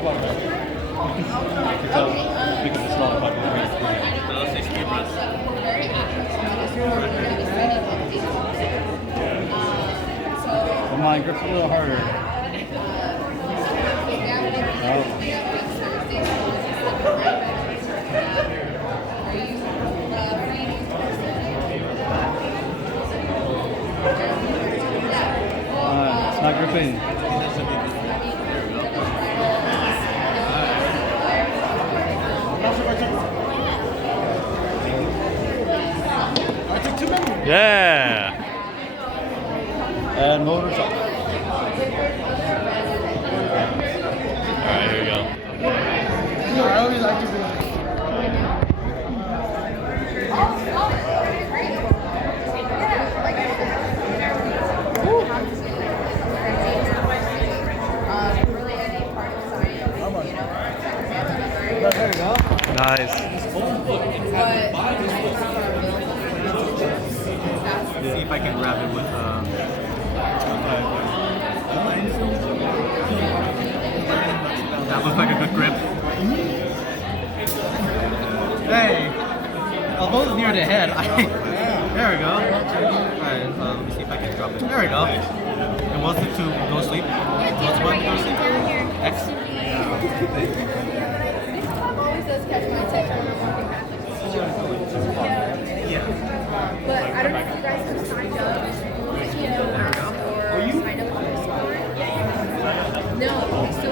Pick up the smaller pocket. Come on, grip a little harder. Oh. It's not gripping. Yeah. And motors off. Alright, here we go. I always like to do it. There you go. Nice. See if I can grab it with that looks like a good grip. Hey! Although it's near the head, there we go. Alright, let me see if I can drop it. There we go. And what's it to go sleep? What's one to go sleep? X? Always does catch my attention when I'm walking back. Yeah. But I don't know if you guys have signed up, or signed up on Discord. No, so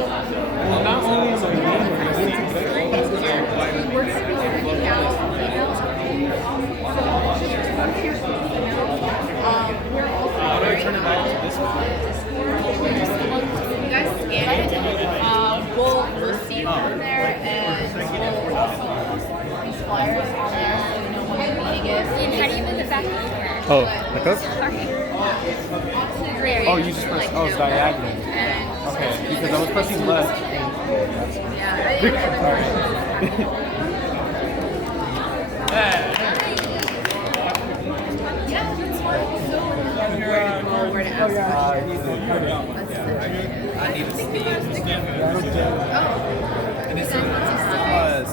Well, not only am I we work with working out females. We're also How do I turn it back to this one? you guys scan it. We'll see from there, and we'll also post these flyers on there so you know when the meeting is. And how do you move it back over? Oh, like this? Oh, you just press. Oh, it's diagonal. Okay, because I was pressing left. Yeah. Where to ask I need to steam.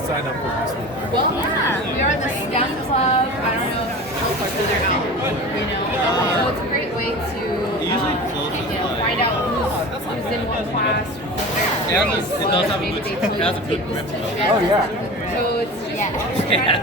Sign up for this one. Well, yeah, we are the STEM club. I don't know if they're out, you know. So it's a great way to find out who's in what class. It does have a good, it has a good grip though. Oh, yeah. So it's just Yeah.